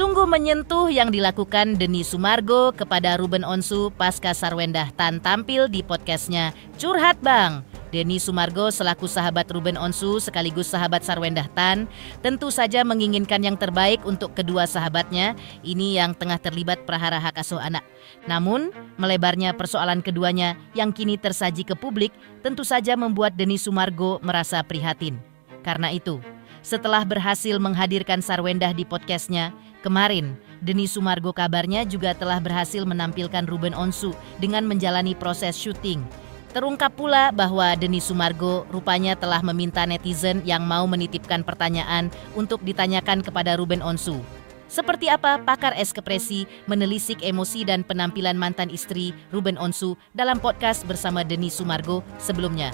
Sungguh menyentuh yang dilakukan Denny Sumargo kepada Ruben Onsu pasca Sarwendah Tan tampil di podcastnya Curhat Bang. Denny Sumargo selaku sahabat Ruben Onsu sekaligus sahabat Sarwendah Tan tentu saja menginginkan yang terbaik untuk kedua sahabatnya ini yang tengah terlibat prahara hak asuh anak. Namun, melebarnya persoalan keduanya yang kini tersaji ke publik tentu saja membuat Denny Sumargo merasa prihatin. Karena itu, setelah berhasil menghadirkan Sarwendah di podcastnya, kemarin Denny Sumargo kabarnya juga telah berhasil menampilkan Ruben Onsu dengan menjalani proses syuting. Terungkap pula bahwa Denny Sumargo rupanya telah meminta netizen yang mau menitipkan pertanyaan untuk ditanyakan kepada Ruben Onsu. Seperti apa pakar ekspresi menelisik emosi dan penampilan mantan istri Ruben Onsu dalam podcast bersama Denny Sumargo sebelumnya.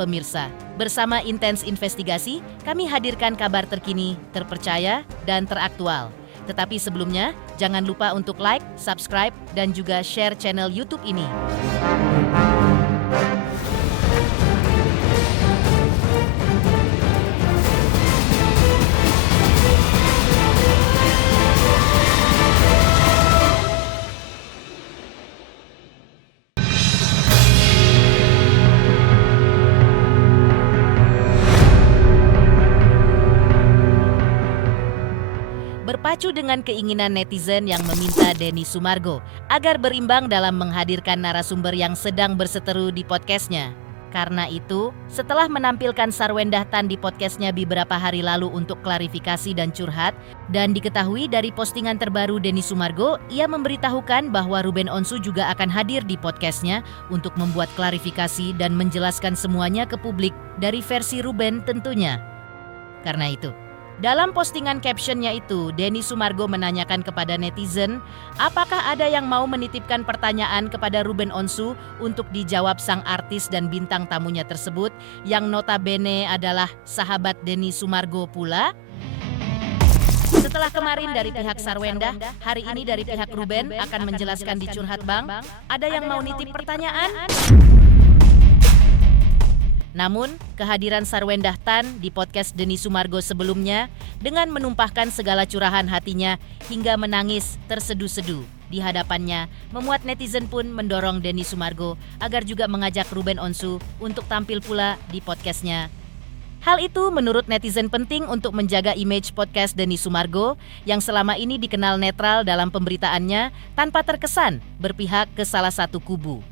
Pemirsa, bersama Intens Investigasi, kami hadirkan kabar terkini, terpercaya, dan teraktual. Tetapi sebelumnya, jangan lupa untuk like, subscribe, dan juga share channel YouTube ini. Berpacu dengan keinginan netizen yang meminta Denny Sumargo agar berimbang dalam menghadirkan narasumber yang sedang berseteru di podcastnya. Karena itu, setelah menampilkan Sarwendah Tan di podcastnya beberapa hari lalu untuk klarifikasi dan curhat, dan diketahui dari postingan terbaru Denny Sumargo, ia memberitahukan bahwa Ruben Onsu juga akan hadir di podcastnya untuk membuat klarifikasi dan menjelaskan semuanya ke publik dari versi Ruben tentunya. Karena itu, dalam postingan captionnya itu, Denny Sumargo menanyakan kepada netizen, apakah ada yang mau menitipkan pertanyaan kepada Ruben Onsu untuk dijawab sang artis dan bintang tamunya tersebut, yang notabene adalah sahabat Denny Sumargo pula? Setelah kemarin dari pihak Sarwendah, hari ini dari pihak Ruben akan menjelaskan di Curhat Bang, ada yang mau nitip pertanyaan? Namun, kehadiran Sarwendah Tan di podcast Denny Sumargo sebelumnya dengan menumpahkan segala curahan hatinya hingga menangis tersedu-sedu di hadapannya memuat netizen pun mendorong Denny Sumargo agar juga mengajak Ruben Onsu untuk tampil pula di podcastnya. Hal itu menurut netizen penting untuk menjaga image podcast Denny Sumargo yang selama ini dikenal netral dalam pemberitaannya tanpa terkesan berpihak ke salah satu kubu.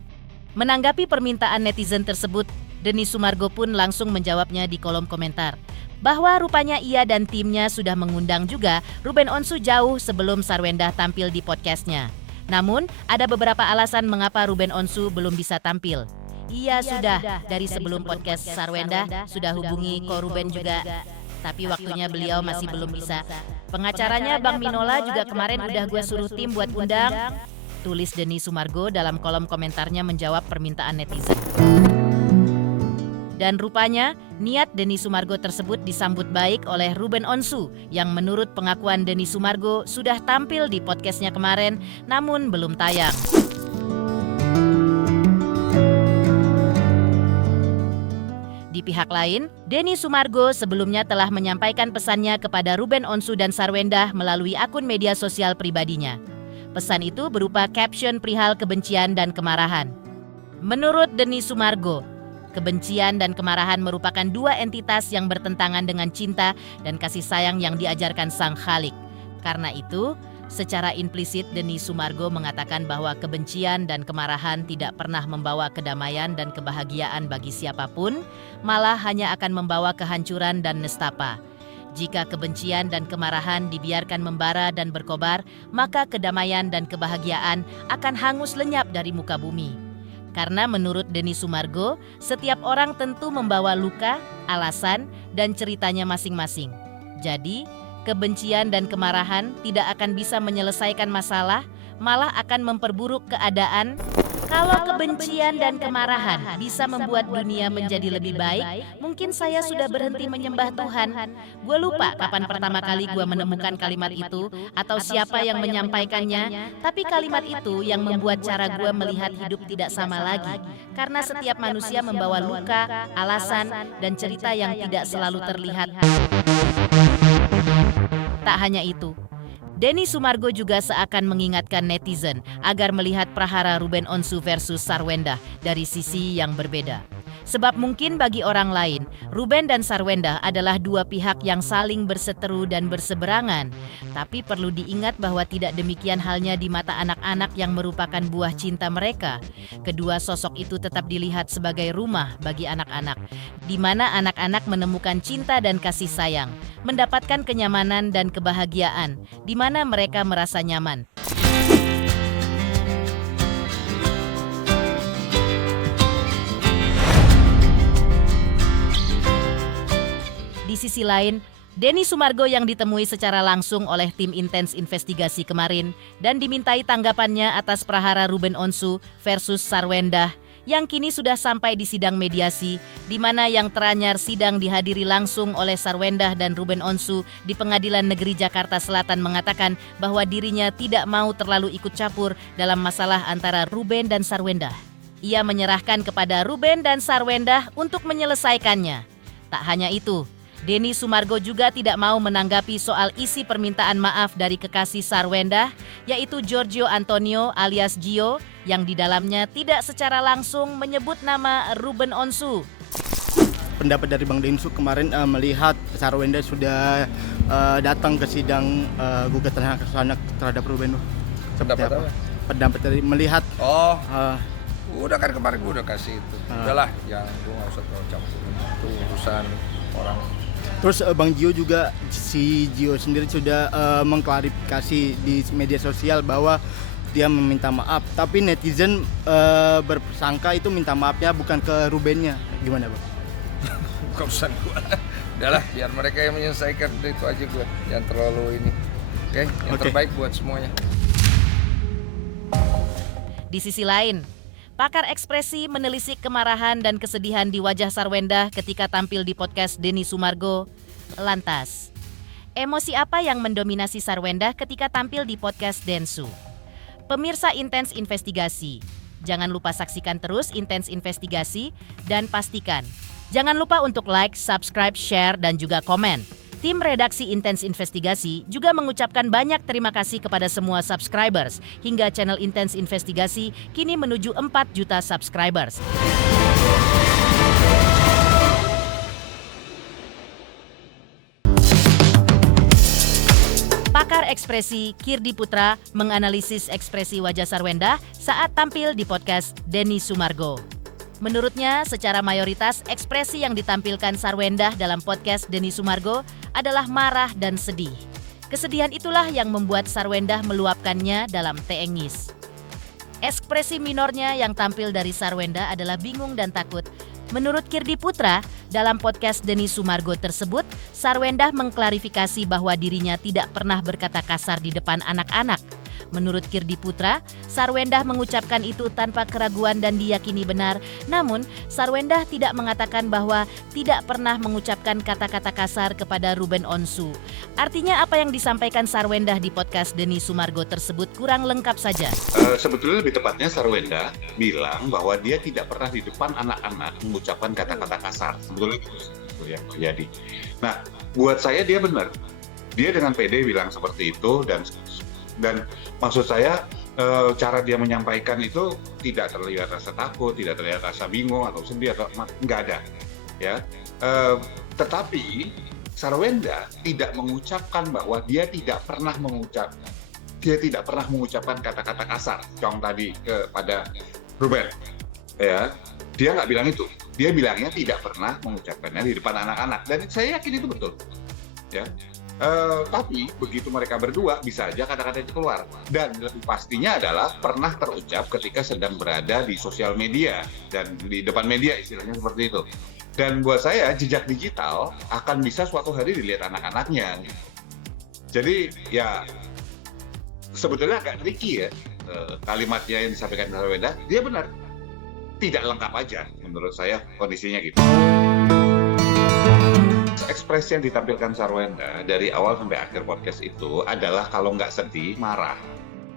Menanggapi permintaan netizen tersebut, Denny Sumargo pun langsung menjawabnya di kolom komentar bahwa rupanya ia dan timnya sudah mengundang juga Ruben Onsu jauh sebelum Sarwendah tampil di podcastnya. Namun, ada beberapa alasan mengapa Ruben Onsu belum bisa tampil. Ia sudah dari sebelum podcast Sarwendah sudah hubungi Ko Ruben juga, tapi waktunya beliau masih belum bisa. Pengacaranya Bang Minola juga kemarin udah gue suruh tim buat undang. Tulis Denny Sumargo dalam kolom komentarnya menjawab permintaan netizen. Dan rupanya, niat Denny Sumargo tersebut disambut baik oleh Ruben Onsu yang menurut pengakuan Denny Sumargo sudah tampil di podcastnya kemarin namun belum tayang. Di pihak lain, Denny Sumargo sebelumnya telah menyampaikan pesannya kepada Ruben Onsu dan Sarwendah melalui akun media sosial pribadinya. Pesan itu berupa caption perihal kebencian dan kemarahan. Menurut Denny Sumargo, kebencian dan kemarahan merupakan dua entitas yang bertentangan dengan cinta dan kasih sayang yang diajarkan Sang Khalik. Karena itu, secara implisit Denny Sumargo mengatakan bahwa kebencian dan kemarahan tidak pernah membawa kedamaian dan kebahagiaan bagi siapapun, malah hanya akan membawa kehancuran dan nestapa. Jika kebencian dan kemarahan dibiarkan membara dan berkobar, maka kedamaian dan kebahagiaan akan hangus lenyap dari muka bumi. Karena menurut Denny Sumargo, setiap orang tentu membawa luka, alasan, dan ceritanya masing-masing. Jadi, kebencian dan kemarahan tidak akan bisa menyelesaikan masalah, malah akan memperburuk keadaan. Kalau kebencian dan kemarahan bisa membuat dunia menjadi lebih baik, mungkin saya sudah berhenti menyembah Tuhan. Gue lupa kapan pertama kali gue menemukan kalimat itu atau siapa yang menyampaikannya, tapi kalimat itu yang membuat cara gue melihat hidup tidak sama lagi. Karena setiap manusia membawa luka, alasan, dan cerita yang tidak selalu terlihat. Tak hanya itu, Denny Sumargo juga seakan mengingatkan netizen agar melihat prahara Ruben Onsu versus Sarwendah dari sisi yang berbeda. Sebab mungkin bagi orang lain, Ruben dan Sarwendah adalah dua pihak yang saling berseteru dan berseberangan. Tapi perlu diingat bahwa tidak demikian halnya di mata anak-anak yang merupakan buah cinta mereka. Kedua sosok itu tetap dilihat sebagai rumah bagi anak-anak, di mana anak-anak menemukan cinta dan kasih sayang, mendapatkan kenyamanan dan kebahagiaan, di mana mereka merasa nyaman. Di sisi lain, Denny Sumargo yang ditemui secara langsung oleh tim intens investigasi kemarin dan dimintai tanggapannya atas prahara Ruben Onsu versus Sarwendah yang kini sudah sampai di sidang mediasi, di mana yang teranyar sidang dihadiri langsung oleh Sarwendah dan Ruben Onsu di Pengadilan Negeri Jakarta Selatan mengatakan bahwa dirinya tidak mau terlalu ikut campur dalam masalah antara Ruben dan Sarwendah. Ia menyerahkan kepada Ruben dan Sarwendah untuk menyelesaikannya. Tak hanya itu, Denny Sumargo juga tidak mau menanggapi soal isi permintaan maaf dari kekasih Sarwendah, yaitu Giorgio Antonio alias Gio, yang di dalamnya tidak secara langsung menyebut nama Ruben Onsu. Pendapat dari Bang Densu kemarin melihat Sarwendah sudah datang ke sidang gugatan hak asasi anak terhadap Ruben. Pendapat apa? Pendapat dari melihat. Udah kan kemarin gue udah kasih itu. Udahlah, yang gue nggak usah terlalu campur. Itu urusan orang. Terus Bang Gio juga, si Gio sendiri sudah mengklarifikasi di media sosial bahwa dia meminta maaf, tapi netizen berprasangka itu minta maafnya bukan ke Rubennya. Gimana Bang? Bukan urusan gue. Udahlah, biar mereka yang menyelesaikan, itu aja gue. Jangan terlalu ini. Oke, yang terbaik buat semuanya. Di sisi lain, pakar ekspresi menelisik kemarahan dan kesedihan di wajah Sarwendah ketika tampil di podcast Denny Sumargo. Lantas, emosi apa yang mendominasi Sarwendah ketika tampil di podcast Densu? Pemirsa Intens Investigasi, jangan lupa saksikan terus Intens Investigasi dan pastikan jangan lupa untuk like, subscribe, share, dan juga komen. Tim redaksi Intens Investigasi juga mengucapkan banyak terima kasih kepada semua subscribers hingga channel Intens Investigasi kini menuju 4 juta subscribers. Pakar ekspresi Kirdi Putra menganalisis ekspresi wajah Sarwendah saat tampil di podcast Denny Sumargo. Menurutnya, secara mayoritas ekspresi yang ditampilkan Sarwendah dalam podcast Denny Sumargo adalah marah dan sedih. Kesedihan itulah yang membuat Sarwendah meluapkannya dalam teengis. Ekspresi minornya yang tampil dari Sarwendah adalah bingung dan takut. Menurut Kirdi Putra, dalam podcast Denny Sumargo tersebut, Sarwendah mengklarifikasi bahwa dirinya tidak pernah berkata kasar di depan anak-anak. Menurut Kirdi Putra, Sarwendah mengucapkan itu tanpa keraguan dan diyakini benar. Namun, Sarwendah tidak mengatakan bahwa tidak pernah mengucapkan kata-kata kasar kepada Ruben Onsu. Artinya apa yang disampaikan Sarwendah di podcast Denny Sumargo tersebut kurang lengkap saja. Sebetulnya lebih tepatnya Sarwendah bilang bahwa dia tidak pernah di depan anak-anak mengucapkan kata-kata kasar. Sebetulnya itu yang terjadi. Nah, buat saya dia benar. Dia dengan pede bilang seperti itu dan maksud saya cara dia menyampaikan itu tidak terlihat rasa takut, tidak terlihat rasa bingung atau sedih atau nggak ada, ya. Tetapi Sarwendah tidak mengucapkan bahwa dia tidak pernah mengucapkan kata-kata kasar, contoh tadi kepada Ruben, ya. Dia nggak bilang itu, dia bilangnya tidak pernah mengucapkannya di depan anak-anak dan saya yakin itu betul, ya. Tapi begitu mereka berdua bisa aja kata-kata itu keluar dan lebih pastinya adalah pernah terucap ketika sedang berada di sosial media dan di depan media, istilahnya seperti itu. Dan buat saya jejak digital akan bisa suatu hari dilihat anak-anaknya. Jadi ya sebetulnya agak tricky ya kalimatnya yang disampaikan Sarwendah. Dia benar tidak lengkap aja menurut saya kondisinya gitu. Ekspresi yang ditampilkan Sarwendah dari awal sampai akhir podcast itu adalah kalau nggak sedih, marah.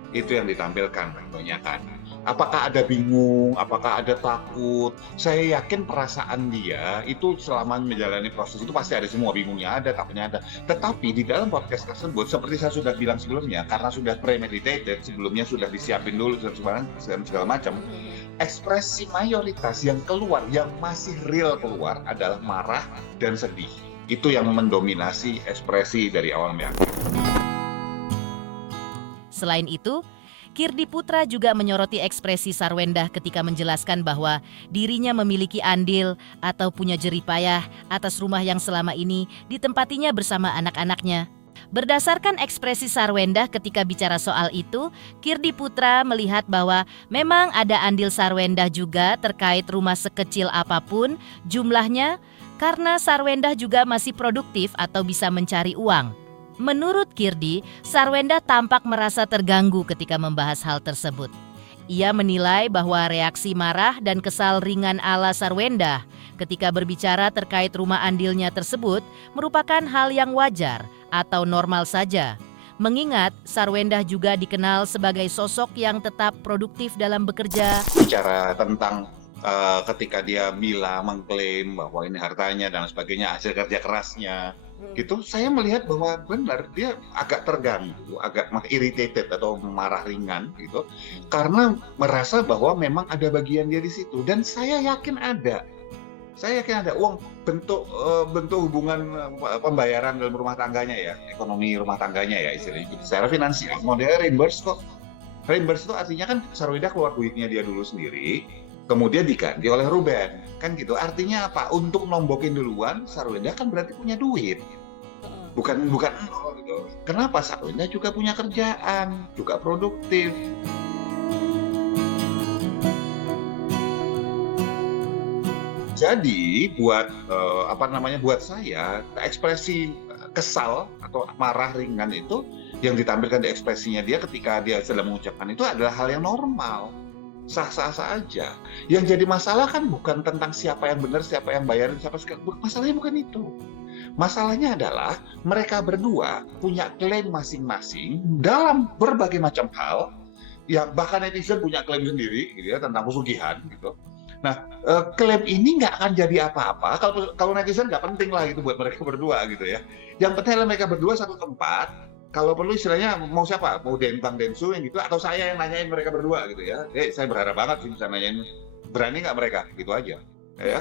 Itu yang ditampilkan tentunya kan. Apakah ada bingung, apakah ada takut? Saya yakin perasaan dia itu selama menjalani proses itu pasti ada semua, bingungnya ada, takutnya ada. Tetapi di dalam podcast tersebut, seperti saya sudah bilang sebelumnya, karena sudah premeditated, sebelumnya sudah disiapin dulu segala macam, ekspresi mayoritas yang keluar, yang masih real keluar adalah marah dan sedih. Itu yang mendominasi ekspresi dari awal sampai akhir. Selain itu, Kirdi Putra juga menyoroti ekspresi Sarwendah ketika menjelaskan bahwa dirinya memiliki andil atau punya jeripayah atas rumah yang selama ini ditempatinya bersama anak-anaknya. Berdasarkan ekspresi Sarwendah ketika bicara soal itu, Kirdi Putra melihat bahwa memang ada andil Sarwendah juga terkait rumah sekecil apapun jumlahnya karena Sarwendah juga masih produktif atau bisa mencari uang. Menurut Kirdi, Sarwendah tampak merasa terganggu ketika membahas hal tersebut. Ia menilai bahwa reaksi marah dan kesal ringan ala Sarwendah ketika berbicara terkait rumah andilnya tersebut merupakan hal yang wajar atau normal saja. Mengingat Sarwendah juga dikenal sebagai sosok yang tetap produktif dalam bekerja. Bicara tentang ketika dia bilang mengklaim bahwa ini hartanya dan sebagainya, hasil kerja kerasnya, gitu, saya melihat bahwa benar dia agak terganggu, agak irritated atau marah ringan gitu, karena merasa bahwa memang ada bagian dia di situ, dan saya yakin ada uang bentuk hubungan pembayaran dalam rumah tangganya ya, ekonomi rumah tangganya ya istilahnya, secara finansial model reimburse kok. Reimburse itu artinya kan Sarwendah keluar duitnya dia dulu sendiri, kemudian diganti oleh Ruben, kan gitu. Artinya apa? Untuk nombokin duluan, Sarwendah kan berarti punya duit, bukan nol gitu. Kenapa? Sarwendah juga punya kerjaan, juga produktif. Jadi buat buat saya ekspresi kesal atau marah ringan itu yang ditampilkan di ekspresinya dia ketika dia sedang mengucapkan itu adalah hal yang normal. Sah-sah saja. Yang jadi masalah kan bukan tentang siapa yang benar, siapa yang bayarin, siapa sekali. Masalahnya bukan itu. Masalahnya adalah mereka berdua punya klaim masing-masing dalam berbagai macam hal. Ya bahkan netizen punya klaim sendiri, gitu ya, tentang pesugihan, gitu. Nah, klaim ini nggak akan jadi apa-apa kalau netizen nggak penting lah itu buat mereka berdua, gitu ya. Yang penting adalah mereka berdua satu tempat. Kalau perlu istilahnya mau siapa? Mau Bang Densu yang gitu, atau saya yang nanyain mereka berdua gitu ya. Saya berharap banget sih bisa nanyain, berani nggak mereka? Gitu aja. Ya,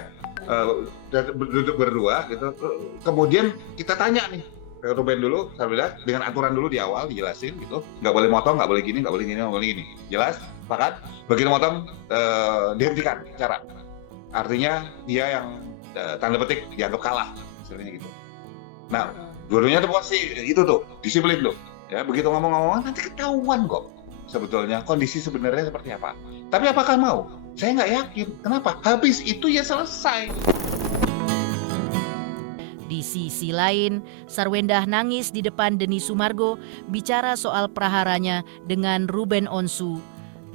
duduk berdua gitu. Kemudian kita tanya nih, ke Ruben dulu, Sarwendah, dengan aturan dulu di awal dijelasin gitu. Nggak boleh motong, nggak boleh gini, nggak boleh gini, nggak boleh gini. Jelas? Sepakat? Begitu motong, dihentikan cara. Artinya dia yang tanda petik dianggap kalah, istilahnya gitu. Nah, dua-duanya tuh pasti itu tuh disiplin tuh ya, begitu ngomong-ngomong nanti ketahuan kok sebetulnya kondisi sebenarnya seperti apa. Tapi apakah mau? Saya nggak yakin. Kenapa? Habis itu ya selesai. Di sisi lain, Sarwendah nangis di depan Denny Sumargo bicara soal praharanya dengan Ruben Onsu.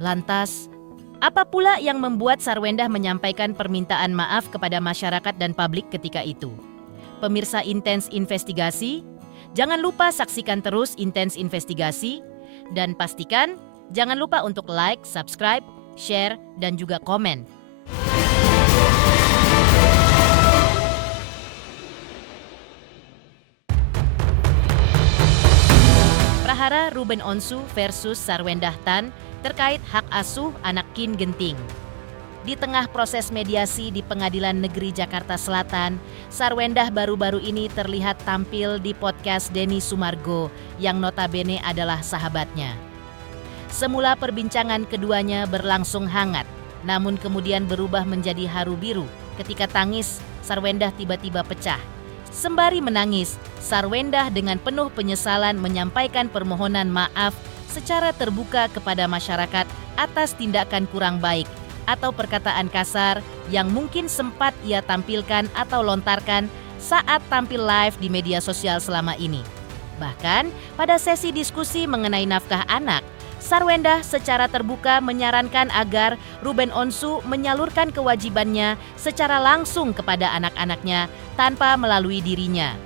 Lantas, apa pula yang membuat Sarwendah menyampaikan permintaan maaf kepada masyarakat dan publik ketika itu? Pemirsa Intens Investigasi, jangan lupa saksikan terus Intens Investigasi dan pastikan jangan lupa untuk like, subscribe, share, dan juga komen. Prahara Ruben Onsu versus Sarwendah Tan terkait hak asuh anak Kin Genting. Di tengah proses mediasi di Pengadilan Negeri Jakarta Selatan, Sarwendah baru-baru ini terlihat tampil di podcast Denny Sumargo yang notabene adalah sahabatnya. Semula perbincangan keduanya berlangsung hangat, namun kemudian berubah menjadi haru biru ketika tangis Sarwendah tiba-tiba pecah. Sembari menangis, Sarwendah dengan penuh penyesalan menyampaikan permohonan maaf secara terbuka kepada masyarakat atas tindakan kurang baik atau perkataan kasar yang mungkin sempat ia tampilkan atau lontarkan saat tampil live di media sosial selama ini. Bahkan pada sesi diskusi mengenai nafkah anak, Sarwendah secara terbuka menyarankan agar Ruben Onsu menyalurkan kewajibannya secara langsung kepada anak-anaknya tanpa melalui dirinya.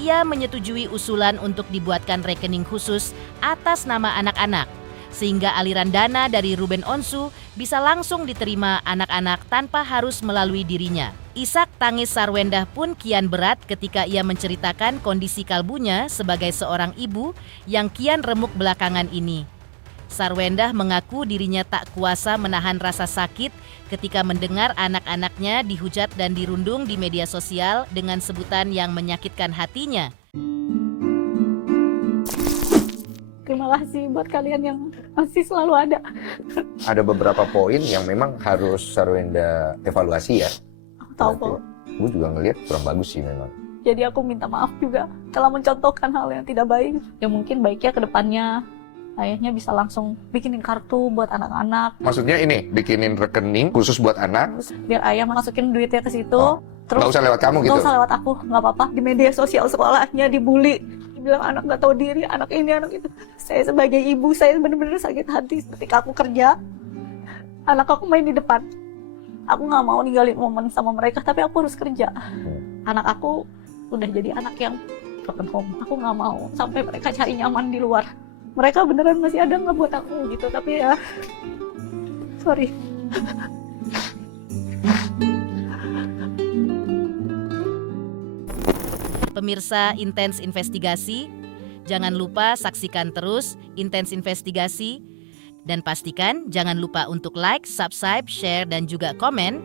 Ia menyetujui usulan untuk dibuatkan rekening khusus atas nama anak-anak, sehingga aliran dana dari Ruben Onsu bisa langsung diterima anak-anak tanpa harus melalui dirinya. Isak tangis Sarwendah pun kian berat ketika ia menceritakan kondisi kalbunya sebagai seorang ibu yang kian remuk belakangan ini. Sarwendah mengaku dirinya tak kuasa menahan rasa sakit ketika mendengar anak-anaknya dihujat dan dirundung di media sosial dengan sebutan yang menyakitkan hatinya. Terima kasih buat kalian yang masih selalu ada. Ada beberapa poin yang memang harus Sarwendah evaluasi ya. Aku tahu kok. Gue juga ngelihat kurang bagus sih memang. Jadi aku minta maaf juga telah mencontohkan hal yang tidak baik. Ya mungkin baiknya ke depannya ayahnya bisa langsung bikinin kartu buat anak-anak. Maksudnya ini, bikinin rekening khusus buat anak. Terus biar ayah masukin duitnya ke situ. Oh, Terus nggak usah lewat kamu gitu? Nggak usah lewat aku, nggak apa-apa. Di media sosial sekolahnya dibully. Bilang anak nggak tahu diri, anak ini, anak itu. Saya sebagai ibu, saya benar-benar sakit hati ketika aku kerja. Anak aku main di depan. Aku nggak mau ninggalin momen sama mereka, tapi aku harus kerja. Anak aku udah jadi anak yang broken home. Aku nggak mau sampai mereka cari nyaman di luar. Mereka beneran masih ada nggak buat aku gitu, tapi ya, sorry. Pemirsa Intens Investigasi, jangan lupa saksikan terus Intens Investigasi dan pastikan jangan lupa untuk like, subscribe, share, dan juga komen